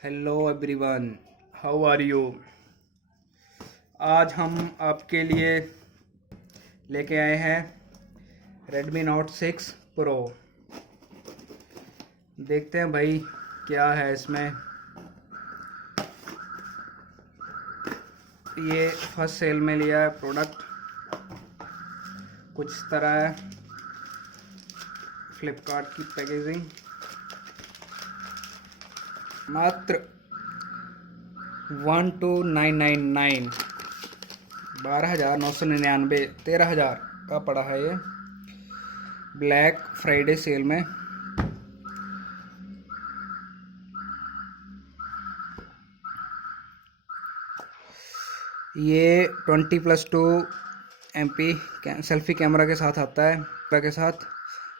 Hello everyone, how are you. आज हम आपके लिए लेके आए हैं Redmi Note 6 Pro। देखते हैं भाई क्या है इसमें। ये फर्स्ट सेल में लिया है प्रोडक्ट, कुछ इस तरह है फ्लिपकार्ट की पैकेजिंग। मात्र 12,999 12,999 13,000 का पड़ा है ये ब्लैक फ्राइडे सेल में। ये 20+2 MP सेल्फी कैमरा के साथ आता है के साथ,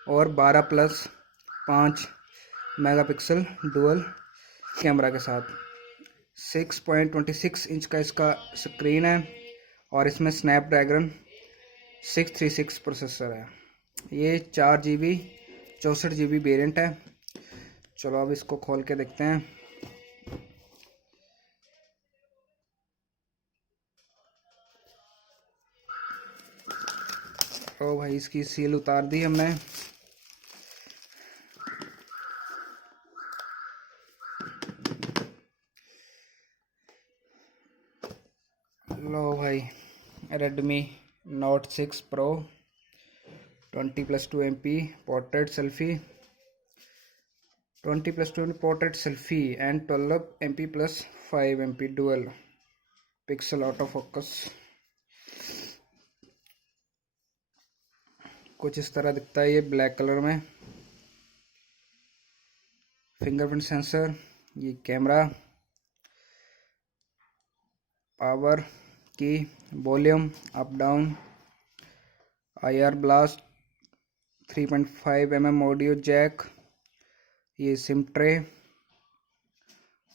और 12+5 मेगापिक्सल डुअल कैमरा के साथ। 6.26 इंच का इसका स्क्रीन है और इसमें स्नैपड्रैगन 636 प्रोसेसर है। ये 4 GB 64 GB वेरिएंट है। चलो अब इसको खोल के देखते हैं। ओ भाई, इसकी सील उतार दी हमने। लो भाई, Redmi Note 6 Pro 20+2 MP portrait selfie 20+2 portrait selfie and 12 MP plus 5 MP dual pixel autofocus। कुछ इस तरह दिखता है ये ब्लैक कलर में। फिंगरप्रिंट सेंसर, ये camera, power key, volume up down, IR blast, 3.5 mm audio jack, ये सिम ट्रे,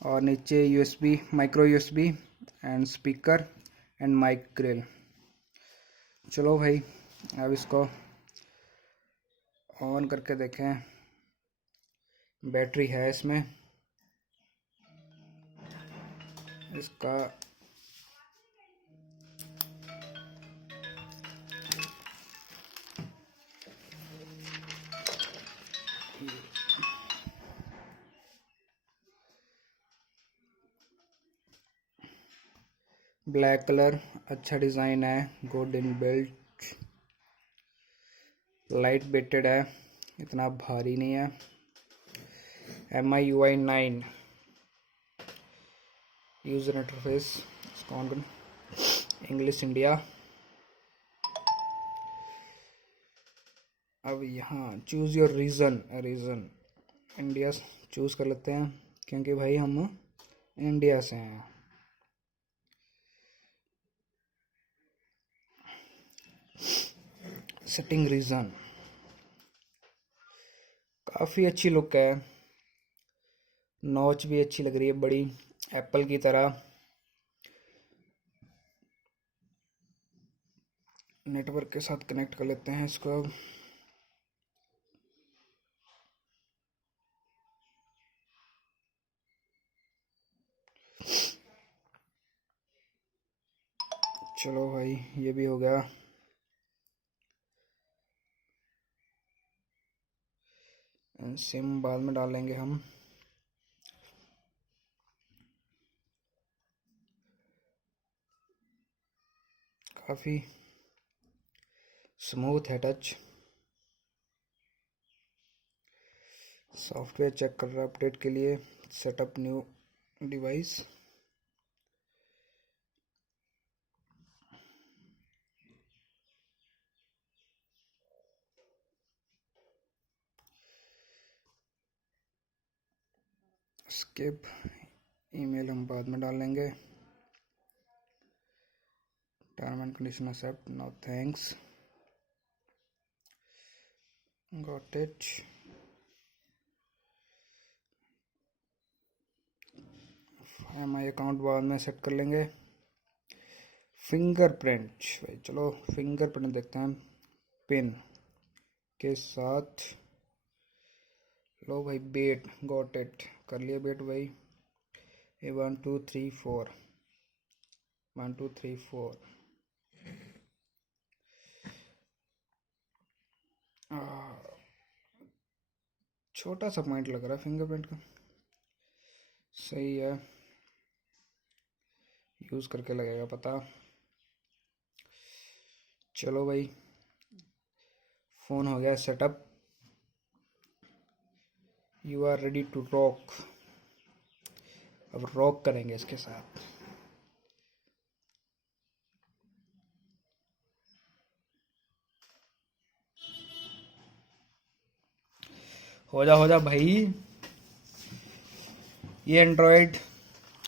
और नीचे USB micro USB and speaker and mic grille. चलो भाई अब इसको ऑन करके देखें। बैटरी है इसमें। इसका ब्लैक कलर, अच्छा डिज़ाइन है, good in built, light weighted है, इतना भारी नहीं है। MIUI 9 user interface, English India. अब यहाँ choose your region India choose कर लेते हैं, क्योंकि भाई हम इंडिया से हैं। सेटिंग रीजन, काफ़ी अच्छी लुक है, नॉच भी अच्छी लग रही है, बड़ी एप्पल की तरह। नेटवर्क के साथ कनेक्ट कर लेते हैं इसको अब। चलो भाई ये भी हो गया। सिम बाद में डालेंगे हम। काफ़ी स्मूथ है टच। सॉफ्टवेयर चेक कर रहा है अपडेट के लिए। Setup new device. Skip, email हम बाद में डालेंगे। Term and condition accept, no thanks, got it. MI account बाद में सेट कर लेंगे। फिंगरप्रिंट भाई, चलो फिंगरप्रिंट देखते हैं पिन के साथ। लो भाई, बेट, गॉट इट, कर लिया बेट भाई। ये 1 2 3 4 1 2 3 4 छोटा सा पॉइंट लग रहा है फिंगरप्रिंट का। सही है, यूज़ करके लगेगा पता। चलो भाई, फ़ोन हो गया setup. You are ready to rock. अब रॉक करेंगे इसके साथ। हो जा भाई। ये एंड्रॉयड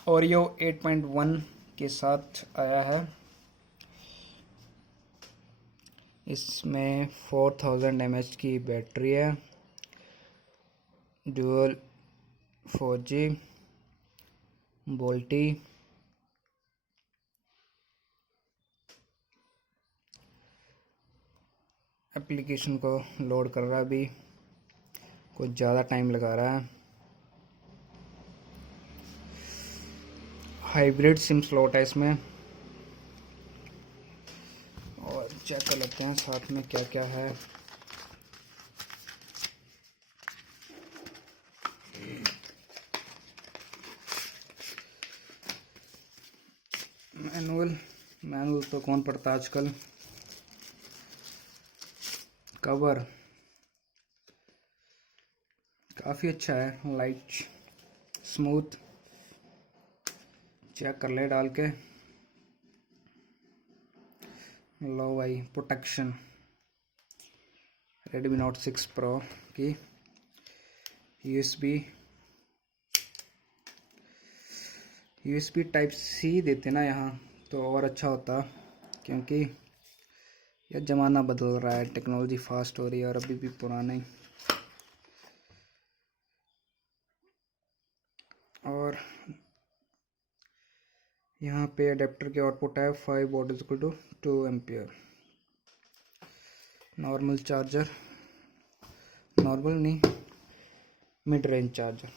ओरियो 8.1 के साथ आया है। इसमें 4000 mAh की बैटरी है, डुअल 4G वोल्टी। एप्लीकेशन को लोड कर रहा है, अभी कुछ ज़्यादा टाइम लगा रहा है। हाइब्रिड सिम स्लॉट है इसमें। और चेक कर लेते हैं साथ में क्या क्या है। मैनुअल तो कौन पढ़ता आजकल। कवर काफ़ी अच्छा है, लाइट स्मूथ। चेक कर ले डाल के। लो भाई, प्रोटेक्शन Redmi Note 6 Pro की। USB टाइप C देते ना यहाँ तो और अच्छा होता, क्योंकि यह ज़माना बदल रहा है, टेक्नोलॉजी फास्ट हो रही है और अभी भी पुराने। और यहाँ पे अडेप्टर के आउटपुट है 5 volt equal to 2 ampere. Normal charger, normal नहीं, मिड रेंज चार्जर।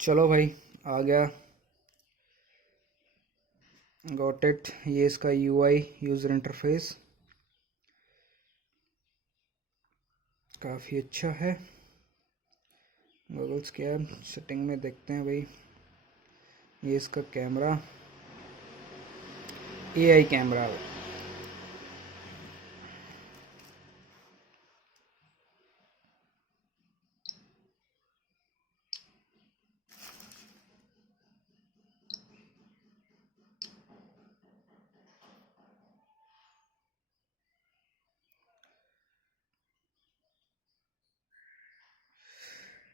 चलो भाई, आ गया, गॉट इट। ये इसका UI यूज़र इंटरफेस काफ़ी अच्छा है। गूगल्स क्या है, सेटिंग में देखते हैं भाई। ये इसका कैमरा, AI कैमरा है।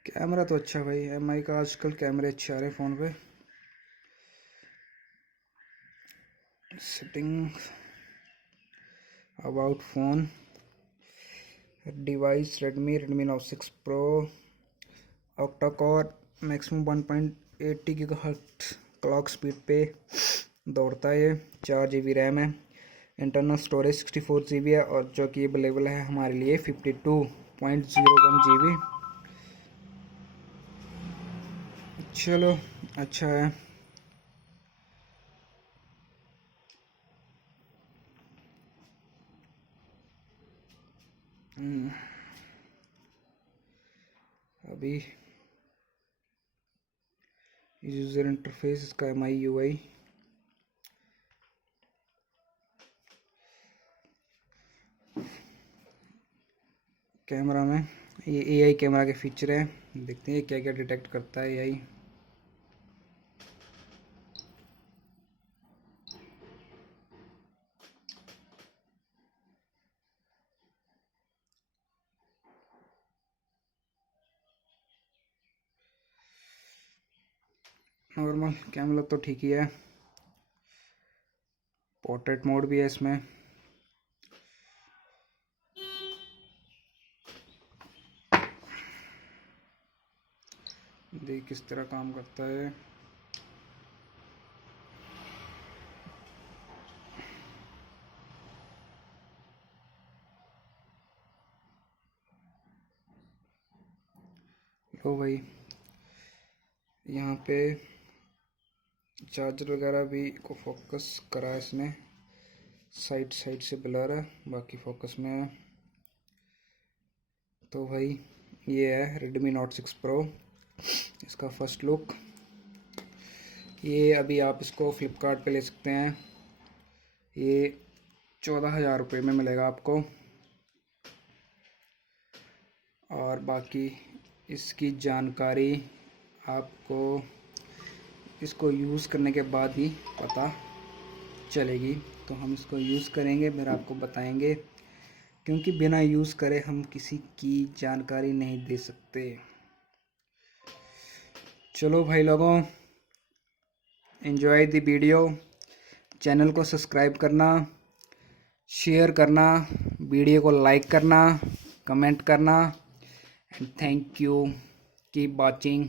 कैमरा तो अच्छा भाई, MI का आजकल कैमरे अच्छे आ रहे हैं फ़ोन पे। Setting, about phone, device Redmi Note 6 Pro, octa core, maximum 1.80 GHz clock speed पे दौड़ता है ये। 4 GB रैम है, इंटरनल स्टोरेज 64 GB है, और जो कि अवेलेबल है हमारे लिए 52.01 GB। चलो अच्छा है। अभी यूज़र इंटरफेस इसका MI UI। कैमरा में ये AI कैमरा के फीचर हैं, देखते हैं क्या क्या डिटेक्ट करता है AI। नॉर्मल कैमरा तो ठीक ही है, पोर्ट्रेट मोड भी है इसमें। देख किस तरह काम करता है। लो भाई, यहाँ पे चार्जर वगैरह भी को फोकस करा है इसने, साइड से ब्लर है, बाकी फोकस में है। तो भाई ये है Redmi Note 6 Pro, इसका फर्स्ट लुक। ये अभी आप इसको फ्लिपकार्ट पे ले सकते हैं, ये 14,000 रुपये में मिलेगा आपको। और बाकी इसकी जानकारी आपको इसको यूज़ करने के बाद ही पता चलेगी। तो हम इसको यूज़ करेंगे, फिर आपको बताएंगे, क्योंकि बिना यूज़ करे हम किसी की जानकारी नहीं दे सकते। चलो भाई लोगों, एंजॉय द वीडियो। चैनल को सब्सक्राइब करना, शेयर करना, वीडियो को लाइक करना, कमेंट करना, and thank you, keep watching.